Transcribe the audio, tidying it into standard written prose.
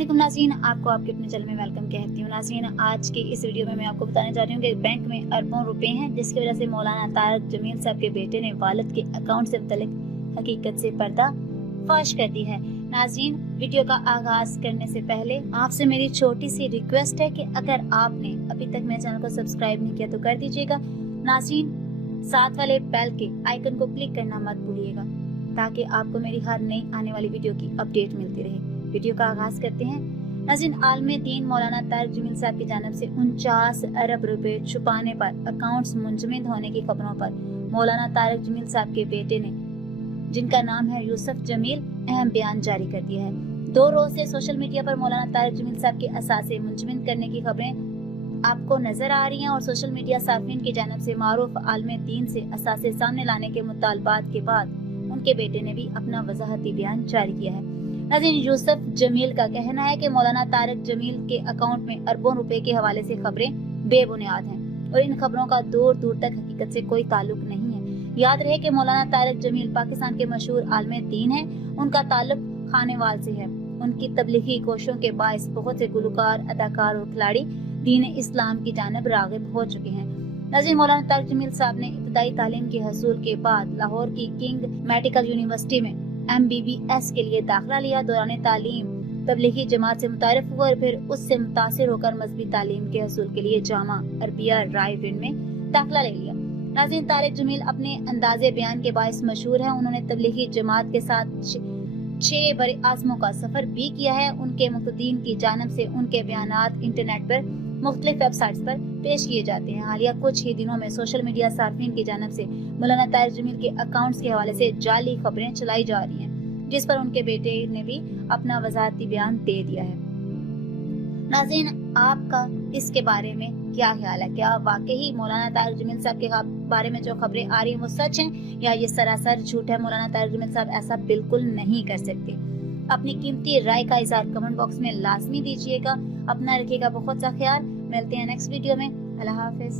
अस्सलामुअलैकुम नाज़रीन, आपको आपके अपने चैनल में वेलकम कहती हूँ। नाज़रीन, आज की इस वीडियो में मैं आपको बताने जा रही हूँ कि बैंक में अरबों रुपए हैं, जिसकी वजह से मौलाना तारक जमील साहब के बेटे ने वालिद के अकाउंट से मुतल्लिक हकीकत से पर्दा फाश कर दी है। नाज़रीन, वीडियो का आगाज करने से पहले आपसे मेरी छोटी सी रिक्वेस्ट है कि अगर आपने अभी तक मेरे चैनल को सब्सक्राइब नहीं किया तो कर दीजिएगा। नाज़रीन, साथ वाले बेल के आइकन को क्लिक करना मत भूलिएगा ताकि आपको मेरी हर नई आने वाली वीडियो की अपडेट मिलती रहे। वीडियो का आगाज करते हैं। नाज़रीन, आलमे दीन मौलाना तारक जमील साहब की जानिब से 49 अरब रुपए छुपाने पर अकाउंट्स मुंजमद होने की खबरों पर मौलाना तारक जमील साहब के बेटे ने, जिनका नाम है यूसुफ जमील, अहम बयान जारी कर दिया है। 2 रोज से सोशल मीडिया पर मौलाना तारक जमील साहब के असासे मुंजमद करने की खबरें आपको नजर आ रही हैं और सोशल मीडिया सार्फिन की जानिब से मारूफ आलमे दीन से असासे सामने लाने के मुतालबात के बाद उनके बेटे ने भी अपना वजाहती बयान जारी किया है। नाज़रीन, यूसुफ जमील का कहना है कि मौलाना तारक जमील के अकाउंट में अरबों रुपए के हवाले से खबरें बेबुनियाद हैं और इन खबरों का दूर दूर तक हकीकत से कोई ताल्लुक नहीं है। याद रहे कि मौलाना तारक जमील पाकिस्तान के मशहूर आलमे दीन हैं। उनका ताल्लुक खानेवाल से है। उनकी तबलीगी कोशिशों के बायस बहुत से गुलकार, अदाकार और खिलाड़ी दीन इस्लाम की जानिब रागिब हो चुके हैं। नाज़रीन, मौलाना तारक जमील साहब ने इब्तदाई तालीम के हसूल के बाद लाहौर की किंग मेडिकल यूनिवर्सिटी में MBBS के लिए दाखिला लिया। दौरान तालीम तबलीगी जमात से मुतारिफ हुआ और फिर उससे मुतासिर होकर मजहबी तालीम के हसूल के लिए जामा अरबिया रायविंड में दाखिला ले लिया। नाज़रीन, तारक जमील अपने अंदाजे बयान के बायस मशहूर है। उन्होंने तबलीगी जमात के साथ 6 बड़े आज़मों का सफर भी किया है। उनके मुक़्तदीन की जानिब से उनके बयानात इंटरनेट पर मुख्तलिफ वेबसाइट्स पर पेश किए जाते हैं। हालिया कुछ ही दिनों में सोशल मीडिया सार्फिन की जानिब से मौलाना तारक जमील के अकाउंट्स के हवाले से जाली खबरें चलाई जा रही हैं, जिस पर उनके बेटे ने भी अपना वजाहती बयान दे दिया है। नाज़रीन, आपका इसके बारे में क्या ख्याल है? क्या वाकई मौलाना तारक जमील साहब के बारे में जो खबरें आ रही हैं वो सच हैं या ये सरासर झूठ है? मौलाना तारक जमील साहब ऐसा बिल्कुल नहीं कर सकते। अपनी कीमती राय का इज़हार कमेंट बॉक्स में लाजमी दीजिएगा। अपना रखिएगा बहुत सा ख्याल। मिलते हैं नेक्स्ट वीडियो में। अल्लाह हाफिज।